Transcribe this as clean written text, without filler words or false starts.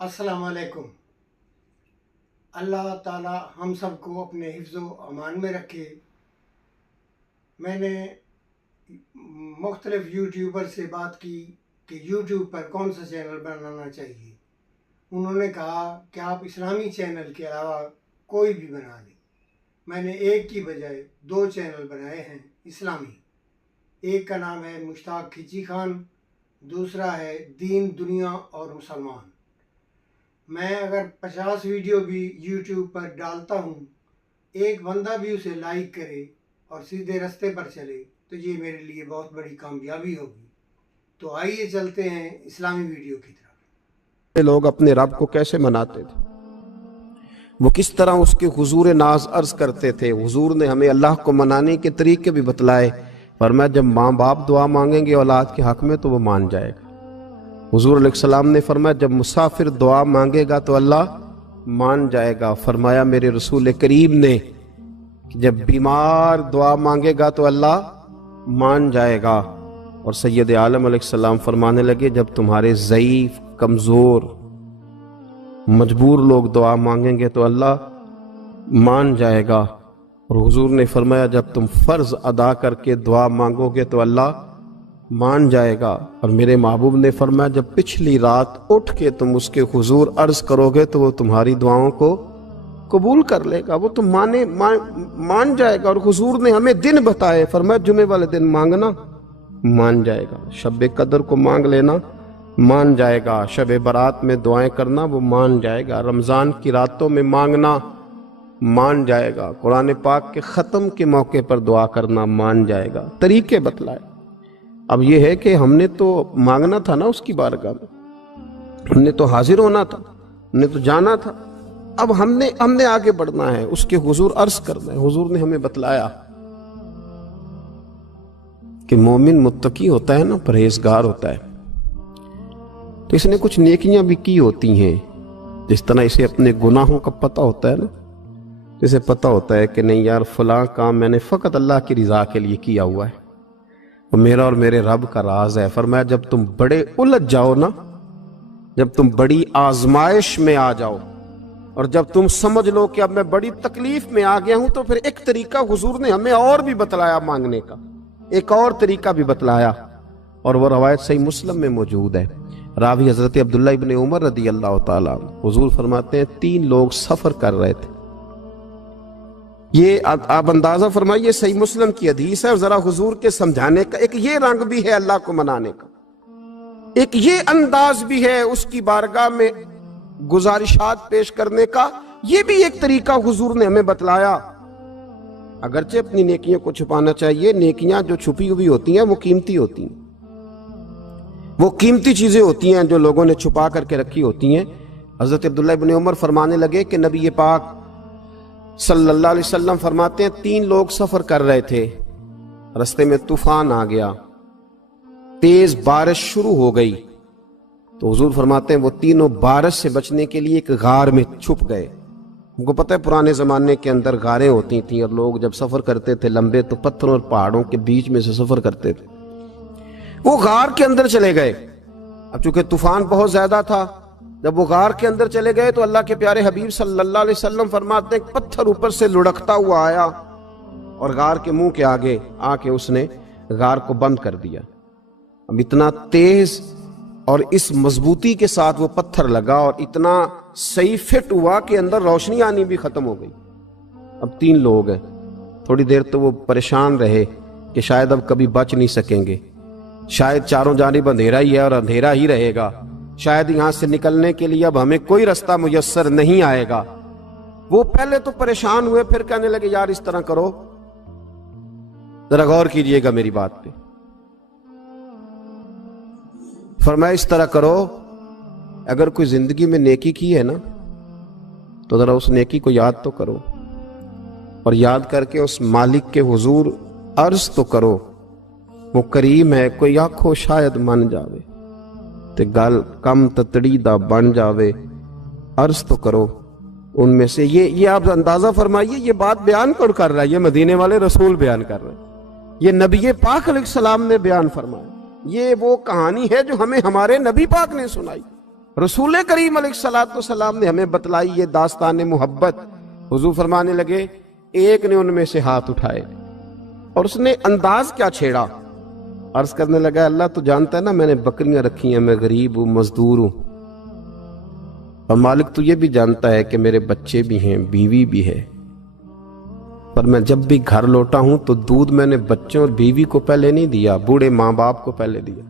अस्सलाम वालेकुम। अल्लाह ताला हम सब को अपने हिफ्ज़ व अमान में रखे। मैंने मुख्तलिफ़ यूट्यूबर से बात की कि यूट्यूब पर कौन सा चैनल बनाना चाहिए। उन्होंने कहा कि आप इस्लामी चैनल के अलावा कोई भी बना लें। मैंने एक की बजाय 2 चैनल बनाए हैं इस्लामी। एक का नाम है मुश्ताक खिची खान, दूसरा है दीन दुनिया और मुसलमान। मैं अगर 50 वीडियो भी यूट्यूब पर डालता हूँ, एक बंदा भी उसे लाइक करे और सीधे रास्ते पर चले तो ये मेरे लिए बहुत बड़ी कामयाबी होगी। तो आइए चलते हैं इस्लामी वीडियो की तरफ। लोग अपने रब को कैसे मनाते थे, वो किस तरह उसके हुजूर नाज अर्ज करते थे। हुजूर ने हमें अल्लाह को मनाने के तरीके भी बतलाए। फरमाया जब माँ बाप दुआ मांगेंगे औलाद के हक में तो वो मान जाएगा। हुजूर अलैहिस्सलाम ने फरमाया जब मुसाफिर दुआ मांगेगा तो अल्लाह मान जाएगा। फरमाया मेरे रसूल करीम ने कि जब बीमार दुआ मांगेगा तो अल्लाह मान जाएगा। और सैयद आलम अलैहिस्सलाम फरमाने लगे जब तुम्हारे ज़ईफ, कमज़ोर, मजबूर लोग दुआ मांगेंगे तो अल्लाह मान जाएगा। और हुजूर ने फरमाया जब तुम फ़र्ज़ अदा करके दुआ मांगोगे तो अल्लाह मान जाएगा। और मेरे महबूब ने फरमाया जब पिछली रात उठ के तुम उसके हुजूर अर्ज़ करोगे तो वो तुम्हारी दुआओं को कबूल कर लेगा, वो तुम मान जाएगा। और हुजूर ने हमें दिन बताए, फरमाया जुमे वाले दिन मांगना मान जाएगा, शब कदर को मांग लेना मान जाएगा, शब बारात में दुआएं करना वो मान जाएगा, रमज़ान की रातों में मांगना मान जाएगा, कुरान पाक के ख़त्म के मौके पर दुआ करना मान जाएगा। तरीके बतलाए। अब ये है कि हमने तो मांगना था ना उसकी बारगाह में, हमने तो हाजिर होना था, हमने तो जाना था। अब हमने आगे बढ़ना है, उसके हुजूर अर्ज करना है। हुजूर ने हमें बतलाया कि मोमिन मुत्तकी होता है ना, परहेजगार होता है, तो इसने कुछ नेकियां भी की होती हैं। जिस तरह इसे अपने गुनाहों का पता होता है ना, इसे पता होता है कि नहीं यार फलां काम मैंने फ़कत अल्लाह की रज़ा के लिए किया हुआ है, वो मेरा और मेरे रब का राज है। फरमाया जब तुम बड़े उलझ जाओ ना, जब तुम बड़ी आजमाइश में आ जाओ और जब तुम समझ लो कि अब मैं बड़ी तकलीफ में आ गया हूं, तो फिर एक तरीका हुजूर ने हमें और भी बतलाया मांगने का, एक और तरीका भी बतलाया। और वह रवायत सही मुस्लिम में मौजूद है। रावी हजरत अब्दुल्ला इब्न उमर रदी अल्लाह ताला अन्हु, हुजूर फरमाते हैं 3 लोग सफर कर रहे थे। ये आप अंदाजा फरमाइए, सही मुस्लिम की हदीस है। और जरा हुजूर के समझाने का एक ये रंग भी है अल्लाह को मनाने का, एक ये अंदाज भी है उसकी बारगाह में गुजारिशात पेश करने का, ये भी एक तरीका हुजूर ने हमें बतलाया। अगरचे अपनी नेकियों को छुपाना चाहिए, नेकियां जो छुपी हुई होती हैं वो कीमती होती हैं, वो कीमती चीजें होती हैं जो लोगों ने छुपा करके रखी होती हैं। हजरत अब्दुल्ला इब्न उमर फरमाने लगे कि नबी पाक सल्लल्लाहु अलैहि वसल्लम फरमाते हैं 3 लोग सफर कर रहे थे, रास्ते में तूफान आ गया, तेज बारिश शुरू हो गई। तो हुजूर फरमाते हैं वो तीनों बारिश से बचने के लिए एक गार में छुप गए। उनको पता है पुराने जमाने के अंदर गारें होती थी और लोग जब सफर करते थे लंबे तो पत्थरों और पहाड़ों के बीच में से सफर करते थे। वो गार के अंदर चले गए। अब चूंकि तूफान बहुत ज्यादा था, जब वो गार के अंदर चले गए तो अल्लाह के प्यारे हबीब सल्लल्लाहु अलैहि वसल्लम फरमाते हैं पत्थर ऊपर से लुढ़कता हुआ आया और गार के मुंह के आगे आके उसने गार को बंद कर दिया। अब इतना तेज और इस मजबूती के साथ वो पत्थर लगा और इतना सही फिट हुआ कि अंदर रोशनी आनी भी खत्म हो गई। अब 3 लोग हैं। थोड़ी देर तो वो परेशान रहे कि शायद अब कभी बच नहीं सकेंगे, शायद चारों जानिब अंधेरा ही है और अंधेरा ही रहेगा, शायद यहां से निकलने के लिए अब हमें कोई रास्ता मुयस्सर नहीं आएगा। वो पहले तो परेशान हुए, फिर कहने लगे यार इस तरह करो, जरा गौर कीजिएगा मेरी बात पे। फरमाया इस तरह करो, अगर कोई जिंदगी में नेकी की है ना तो जरा उस नेकी को याद तो करो और याद करके उस मालिक के हुजूर अर्ज तो करो, वो करीम है, कोई आखो शायद मन जावे ते गल कम ततड़ी दा बन जावे, अर्ज तो करो उनमें से। ये आप अंदाजा फरमाइए, ये बात बयान कौन कर रहा है? ये मदीने वाले रसूल बयान कर रहे हैं, ये नबी पाक अलैहिस्सलाम ने बयान फरमाया। ये वो कहानी है जो हमें हमारे नबी पाक ने सुनाई। रसूल करीम अलैहिस्सलाम ने हमें बतलाई ये दास्तान मोहब्बत। हुजूर फरमाने लगे, एक ने उनमें से हाथ उठाए और उसने अंदाज क्या छेड़ा, अर्ज करने लगा, अल्लाह तो जानता है ना मैंने बकरियां रखी हैं, मैं गरीब हूं, मजदूर हूं, और मालिक तो ये भी जानता है कि मेरे बच्चे भी हैं, बीवी भी है, पर मैं जब भी घर लौटा हूं तो दूध मैंने बच्चों और बीवी को पहले नहीं दिया, बूढ़े माँ बाप को पहले दिया।